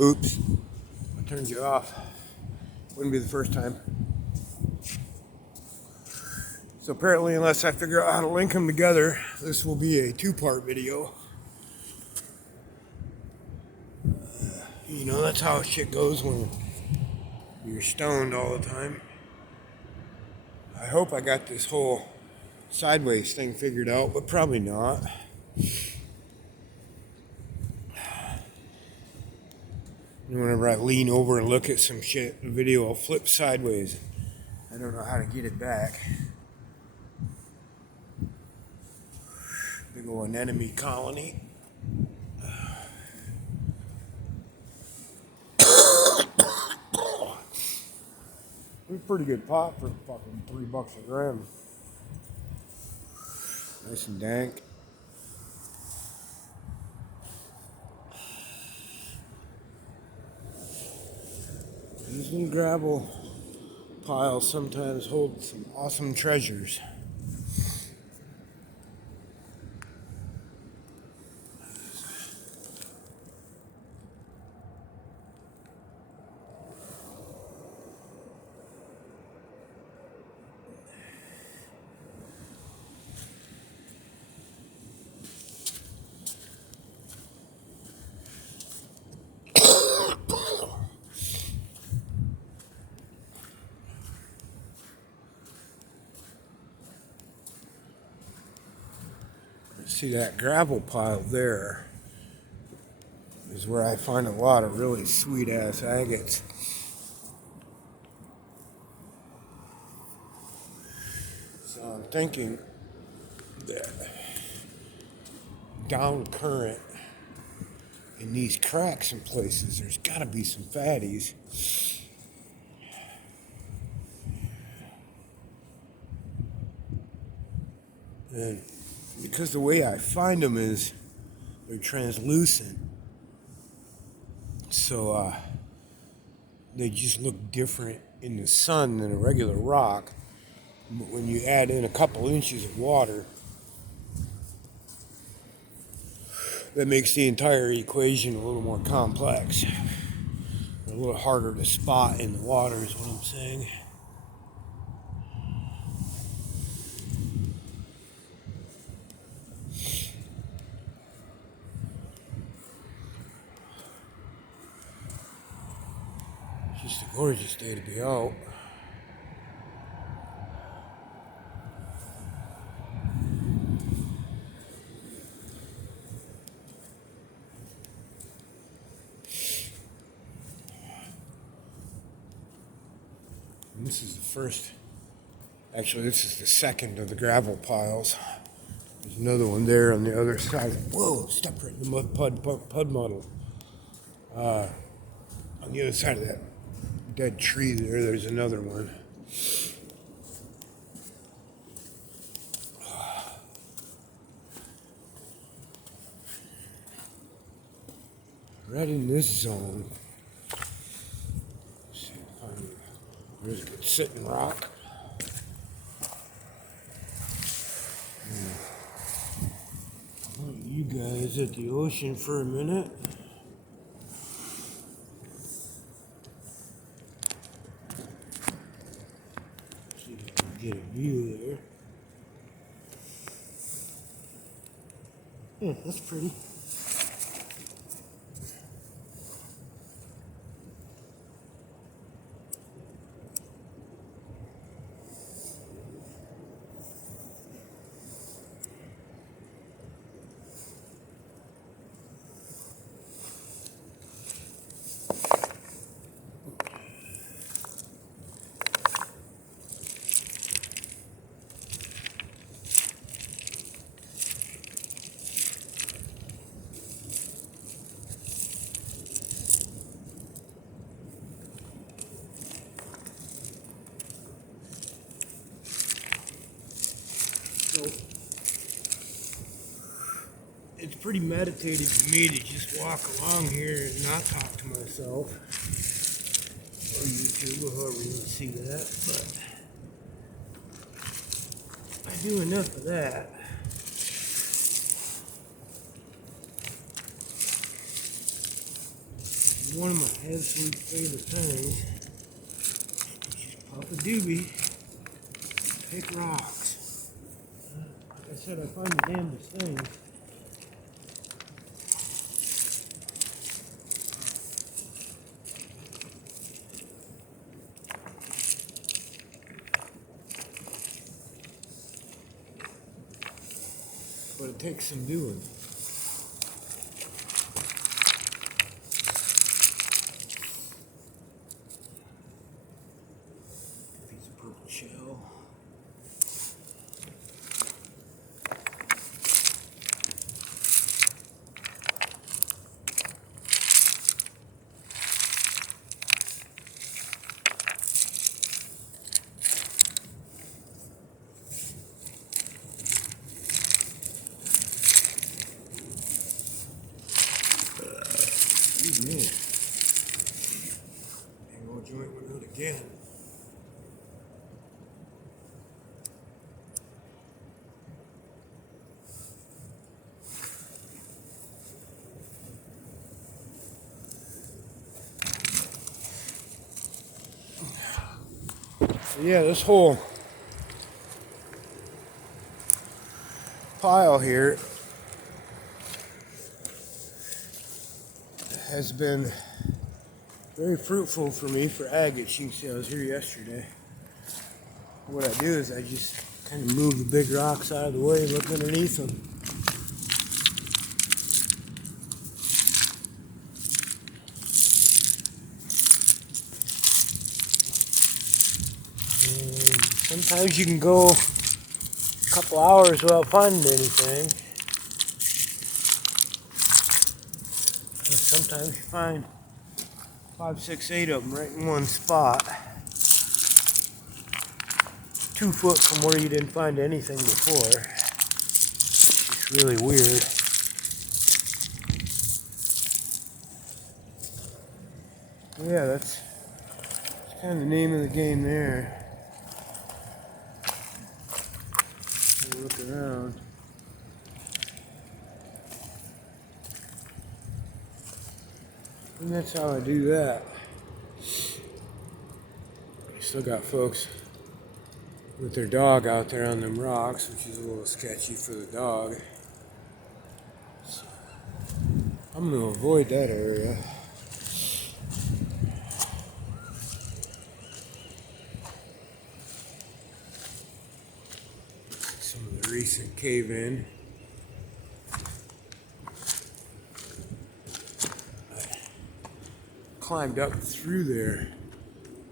Oops, I turned you off. Wouldn't be the first time. So apparently, unless I figure out how to link them together, this will be a two-part video. You know, that's how shit goes when you're stoned all the time. I hope I got this whole sideways thing figured out, but probably not. And whenever I lean over and look at some shit, the video will flip sideways. I don't know how to get it back. Big old anemone colony. It's a pretty good pot for fucking $3 a gram. Nice and dank. These little gravel piles sometimes hold some awesome treasures. See that gravel pile there is where I find a lot of really sweet ass agates. So I'm thinking that down current in these cracks in places, there's got to be some fatties. And because the way I find them is they're translucent, so they just look different in the sun than a regular rock. But when you add in a couple inches of water, that makes the entire equation a little more complex. A little harder to spot in the water is what I'm saying. Just a gorgeous day to be out. And this is the first, actually this is the second of the gravel piles. There's another one there on the other side. Whoa, stepped right in the mud puddle. On the other side of that dead tree there's another one. Right in this zone. Let's see if I can, there's a good sitting rock. You guys at the ocean for a minute. See if I can get a view there. Yeah, that's pretty. So it's pretty meditative to me to just walk along here and not talk to myself on YouTube or however you see that, but I do enough of that. One of my absolute favorite things. Pop a doobie, pick rocks. Like I said, I find the damnedest things. But it takes some doing. Piece of purple shell. Excuse me. Dang old joint went out again. So yeah, this whole pile here has been very fruitful for me for agates. You can see I was here yesterday. What I do is I just kind of move the big rocks out of the way and look underneath them. And sometimes you can go a couple hours without finding anything. And sometimes you find 5, 6, 8 of them right in one spot. 2 foot from where you didn't find anything before. It's really weird. Yeah, that's kind of the name of the game there. Look around. And that's how I do that. Still got folks with their dog out there on them rocks, which is a little sketchy for the dog. So I'm going to avoid that area. Some of the recent cave-in. I climbed up through there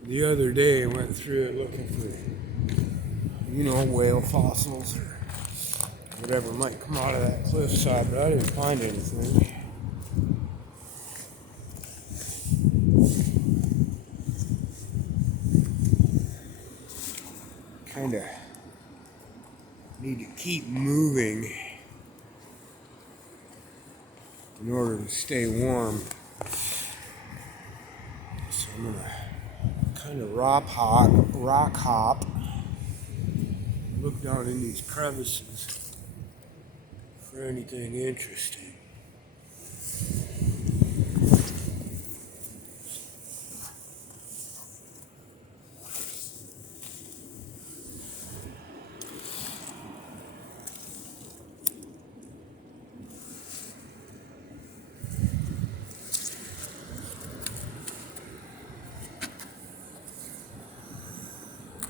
the other day and went through it looking for, you know, whale fossils or whatever might come out of that cliffside, but I didn't find anything. Kind of need to keep moving in order to stay warm. So I'm gonna kind of rock hop, look down in these crevices for anything interesting.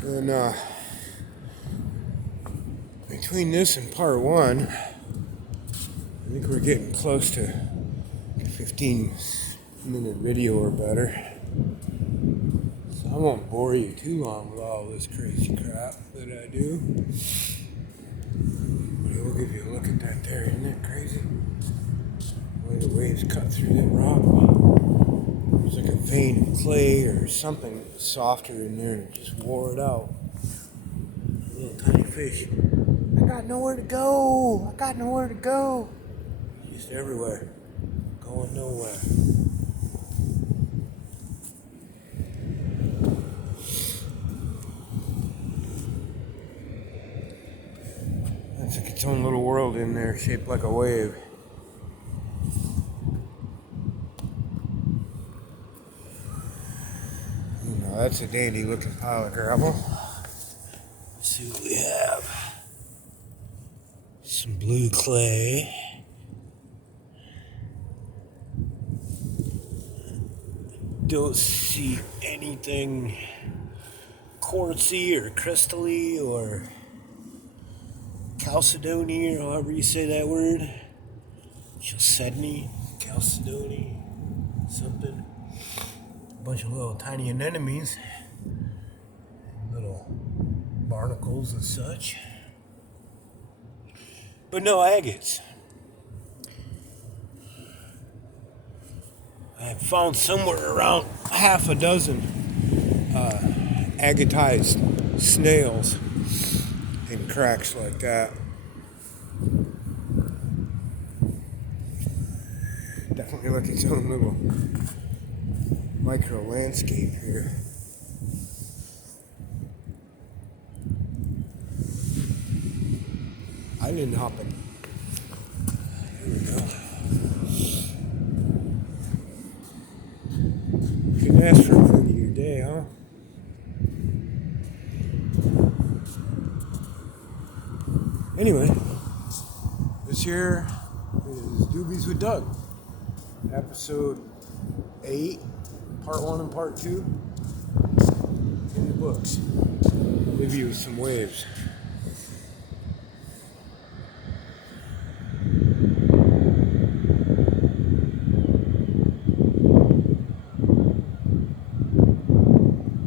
And between this and part 1, I think we're getting close to a 15-minute video or better. So I won't bore you too long with all this crazy crap that I do. But I will give you a look at that there. Isn't that crazy? The way the waves cut through that rock. There's like a vein of clay or something softer in there and it just wore it out. A little tiny fish. I got nowhere to go. I got nowhere to go. Just everywhere. Going nowhere. That's like its own little world in there, shaped like a wave. That's a dandy looking pile of gravel. Let's see what we have. Some blue clay. Don't see anything quartzy or crystally or chalcedony, or however you say that word. Chalcedony, chalcedony, something. A bunch of little tiny anemones, little barnacles and such. But no agates. I found somewhere around half a dozen agatized snails in cracks like that. Definitely like its own little micro landscape here. Island hopping. Here we go. Couldn't ask for a prettier day, huh? Anyway, this here is Doobies with Doug. Episode 8, part 1 and part 2 in the books. Leave you with some waves.